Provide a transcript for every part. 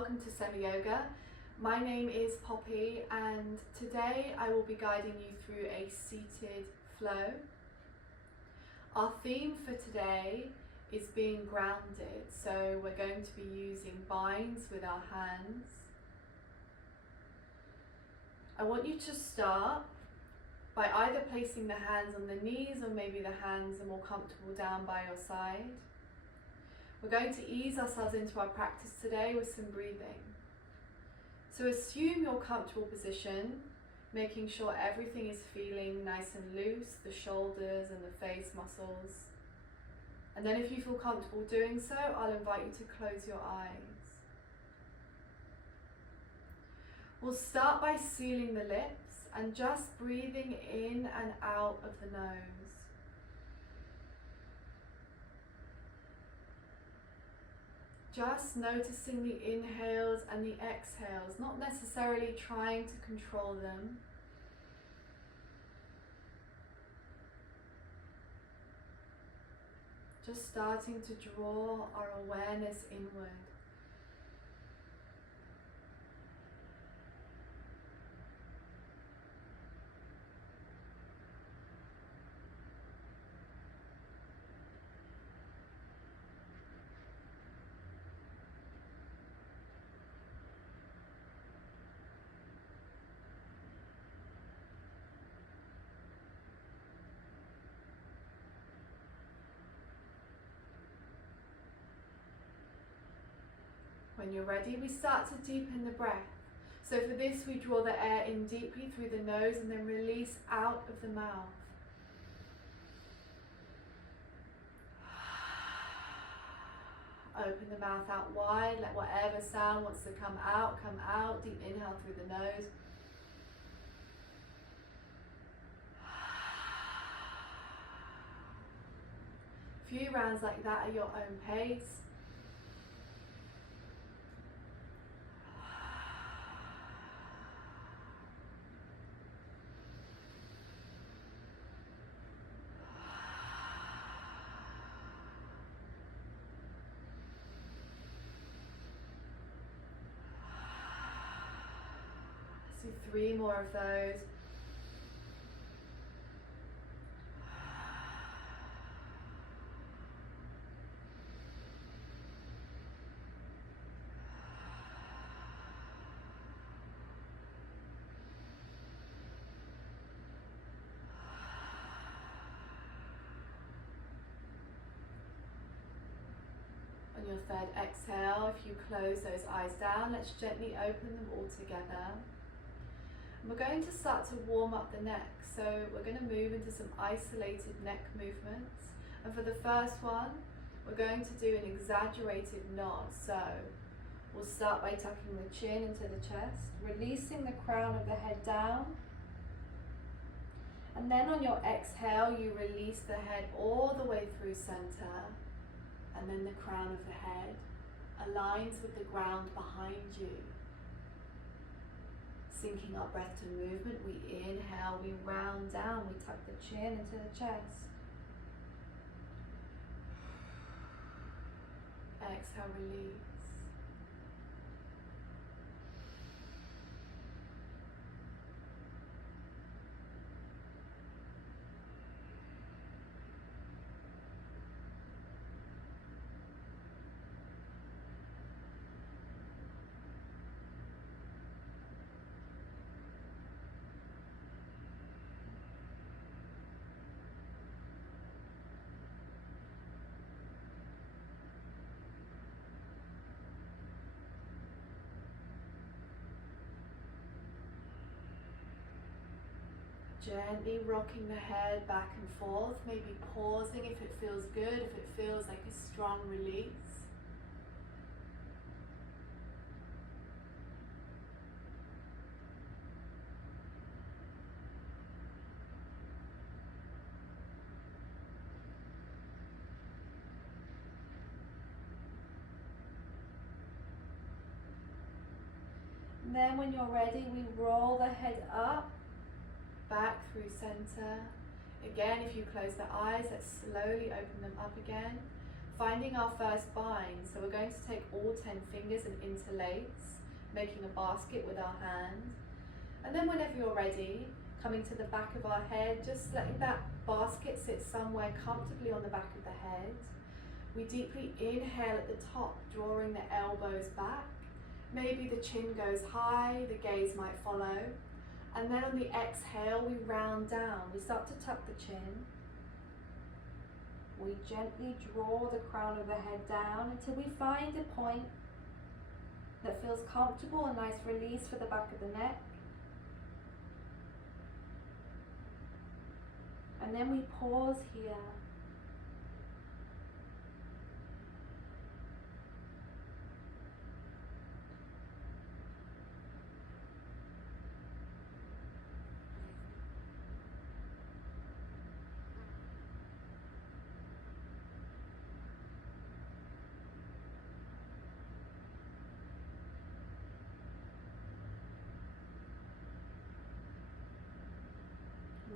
welcome to Semi Yoga. My name is Poppy and today I will be guiding you through a seated flow. Our theme for today is being grounded, so we're going to be using binds with our hands. I want you to start by either placing the hands on the knees or maybe the hands are more comfortable down by your side. We're going to ease ourselves into our practice today with some breathing. So assume your comfortable position, making sure everything is feeling nice and loose, the shoulders and the face muscles. And then if you feel comfortable doing so, I'll invite you to close your eyes. We'll start by sealing the lips and just breathing in and out of the nose. Just noticing the inhales and the exhales, not necessarily trying to control them. Just starting to draw our awareness inward. When you're ready, we start to deepen the breath. So for this, we draw the air in deeply through the nose and then release out of the mouth. Open the mouth out wide, let whatever sound wants to come out, deep inhale through the nose. A few rounds like that at your own pace. Do 3 more of those. On your third exhale, if you close those eyes down, let's gently open them all together. We're going to start to warm up the neck, so we're going to move into some isolated neck movements. And for the first one, we're going to do an exaggerated nod. So we'll start by tucking the chin into the chest, releasing the crown of the head down. And then on your exhale, you release the head all the way through center. And then the crown of the head aligns with the ground behind you. Syncing our breath to movement, we inhale, we round down, we tuck the chin into the chest. Exhale, release. Gently rocking the head back and forth, maybe pausing if it feels good, if it feels like a strong release. And then when you're ready, we roll the head up, back through center. Again, if you close the eyes, let's slowly open them up again. finding our first bind. So we're going to take all 10 fingers and interlace, making a basket with our hand. And then whenever you're ready, coming to the back of our head, just letting that basket sit somewhere comfortably on the back of the head. We deeply inhale at the top, drawing the elbows back. Maybe the chin goes high, the gaze might follow. And then on the exhale, we round down. We start to tuck the chin. We gently draw the crown of the head down until we find a point that feels comfortable, a nice release for the back of the neck. And then we pause here.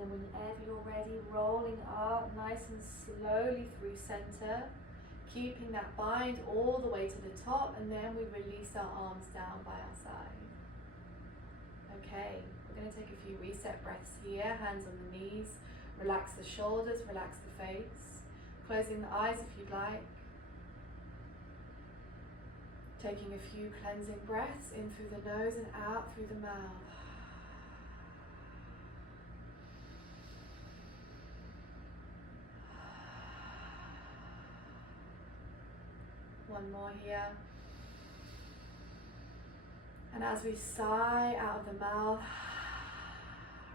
And then whenever you're ready, rolling up nice and slowly through center, keeping that bind all the way to the top, and then we release our arms down by our side. Okay, we're going to take a few reset breaths here, hands on the knees, relax the shoulders, relax the face, closing the eyes if you'd like. Taking a few cleansing breaths in through the nose and out through the mouth. One more here. And as we sigh out of the mouth,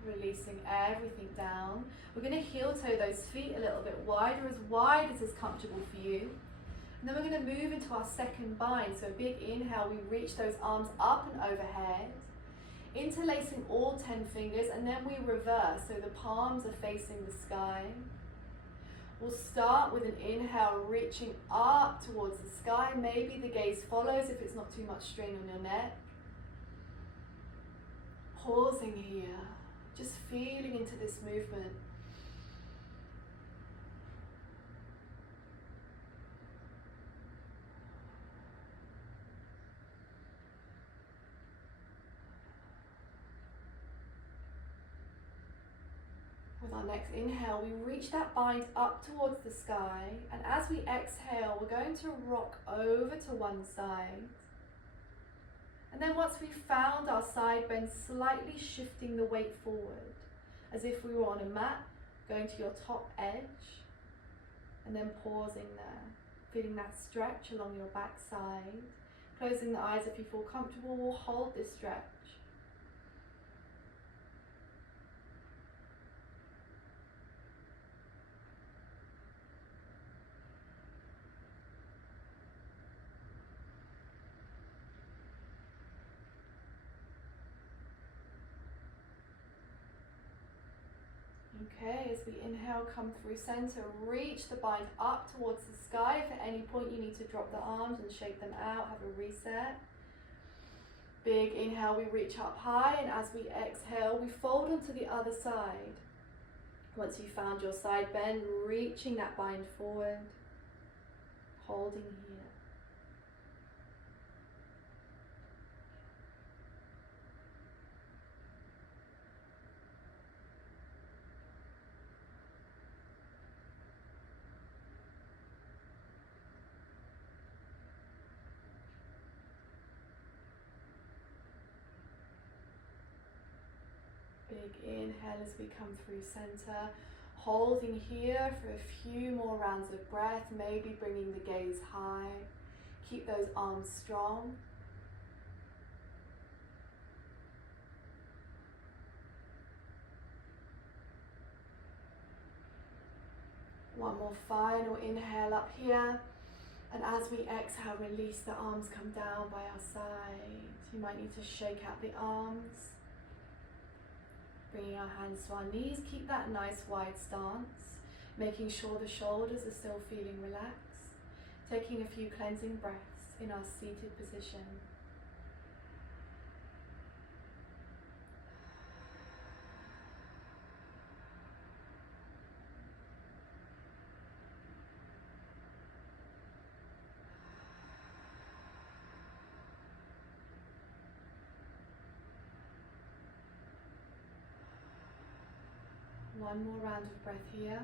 releasing everything down, we're going to heel toe those feet a little bit wider, as wide as is comfortable for you. And then we're going to move into our second bind. So a big inhale, we reach those arms up and overhead, interlacing all 10 fingers, and then we reverse. So the palms are facing the sky. We'll start with an inhale, reaching up towards the sky. Maybe the gaze follows if it's not too much strain on your neck. Pausing here, just feeling into this movement. With our next inhale, we reach that bind up towards the sky, and as we exhale, we're going to rock over to one side. And then once we've found our side bend, slightly shifting the weight forward, as if we were on a mat, going to your top edge, and then pausing there, feeling that stretch along your back side. Closing the eyes if you feel comfortable, we'll hold this stretch. Okay, as we inhale, come through center, reach the bind up towards the sky. If at any point you need to drop the arms and shake them out, have a reset. Big inhale, we reach up high, and as we exhale, we fold onto the other side. Once you've found your side bend, reaching that bind forward, holding here. Big inhale as we come through center, holding here for a few more rounds of breath, maybe bringing the gaze high. Keep those arms strong. One more final inhale up here, and as we exhale, release the arms, come down by our sides. You might need to shake out the arms. Bringing our hands to our knees, keep that nice wide stance, making sure the shoulders are still feeling relaxed. Taking a few cleansing breaths in our seated position. one more round of breath here.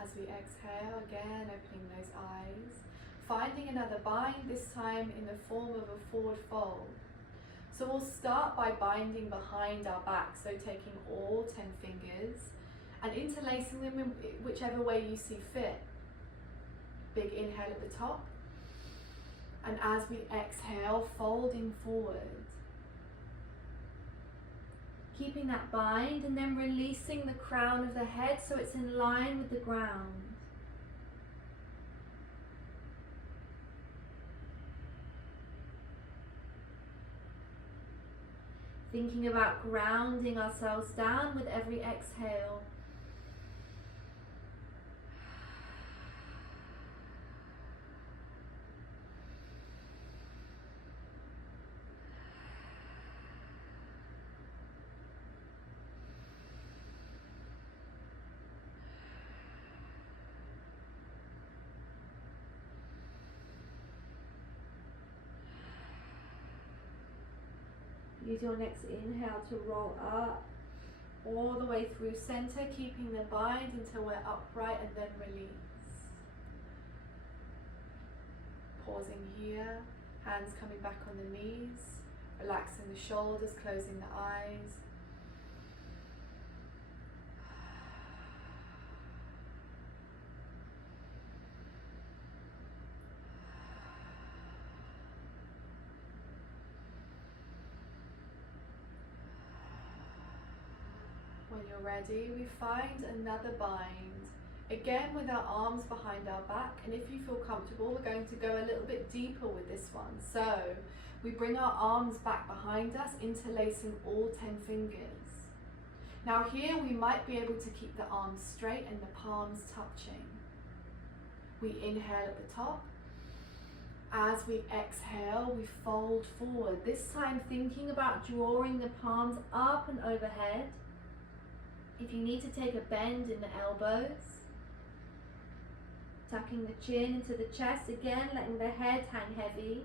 As we exhale, again opening those eyes, finding another bind, this time in the form of a forward fold. So we'll start by binding behind our back, so taking all 10 fingers and interlacing them in whichever way you see fit. Big inhale at the top, and as we exhale, folding forward. Keeping that bind and then releasing the crown of the head so it's in line with the ground. Thinking about grounding ourselves down with every exhale. Use your next inhale to roll up all the way through center, keeping the bind until we're upright, and then release. Pausing here, hands coming back on the knees, relaxing the shoulders, closing the eyes. When you're ready, we find another bind, again with our arms behind our back, and if you feel comfortable, we're going to go a little bit deeper with this one. So we bring our arms back behind us, interlacing all 10 fingers. Now here we might be able to keep the arms straight and the palms touching. We inhale at the top. As we exhale, we fold forward, this time thinking about drawing the palms up and overhead. If you need to take a bend in the elbows, tucking the chin into the chest, again letting the head hang heavy.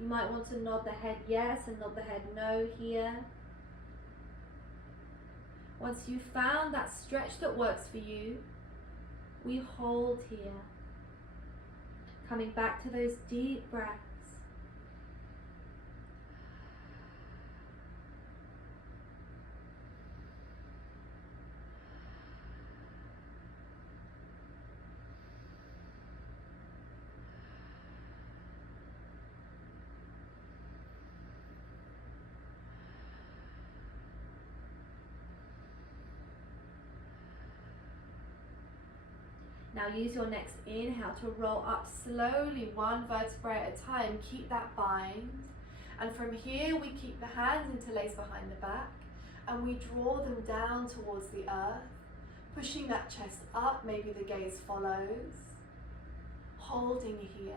You might want to nod the head yes and nod the head no here. Once you've found that stretch that works for you, we hold here. Coming back to those deep breaths. Now use your next inhale to roll up slowly, one vertebrae at a time. Keep that bind. And from here, we keep the hands interlaced behind the back and we draw them down towards the earth, pushing that chest up, maybe the gaze follows. Holding here.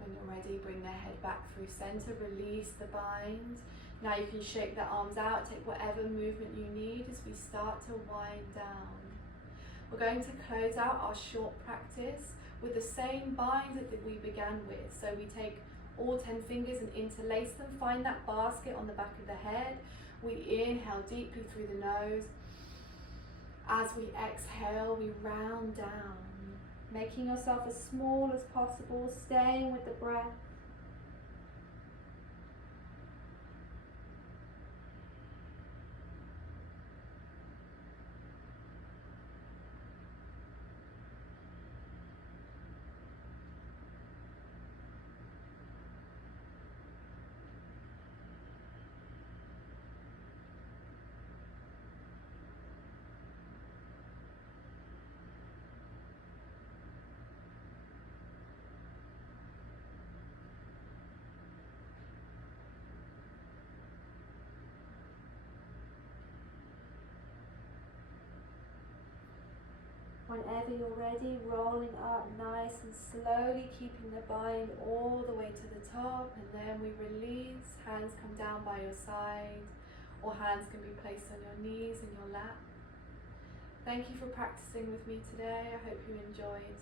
When you're ready, bring the head back through center, release the bind. Now you can shake the arms out, take whatever movement you need as we start to wind down. We're going to close out our short practice with the same bind that we began with. So we take all 10 fingers and interlace them, find that basket on the back of the head. We inhale deeply through the nose. As we exhale, we round down. Making yourself as small as possible, staying with the breath. Whenever you're ready, rolling up nice and slowly, keeping the bind all the way to the top, and then we release. Hands come down by your side, or hands can be placed on your knees and your lap. Thank you for practicing with me today. I hope you enjoyed.